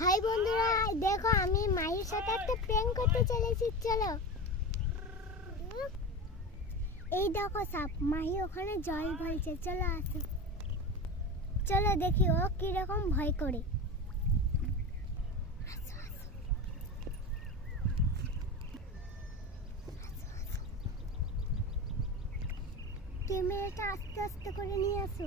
High বন্ধুরা, দেখো আমি মায়ের সাথে একটা প্র্যাঙ্ক করতে চলেছি। চলো, এই দেখো সাপ। মাহি ওখানে জল ভরছে, চলো আসো। চলো দেখি ও কিরকম ভয় করে। ক্যামেরাটা আস্তে আস্তে করে নিয়ে আসো।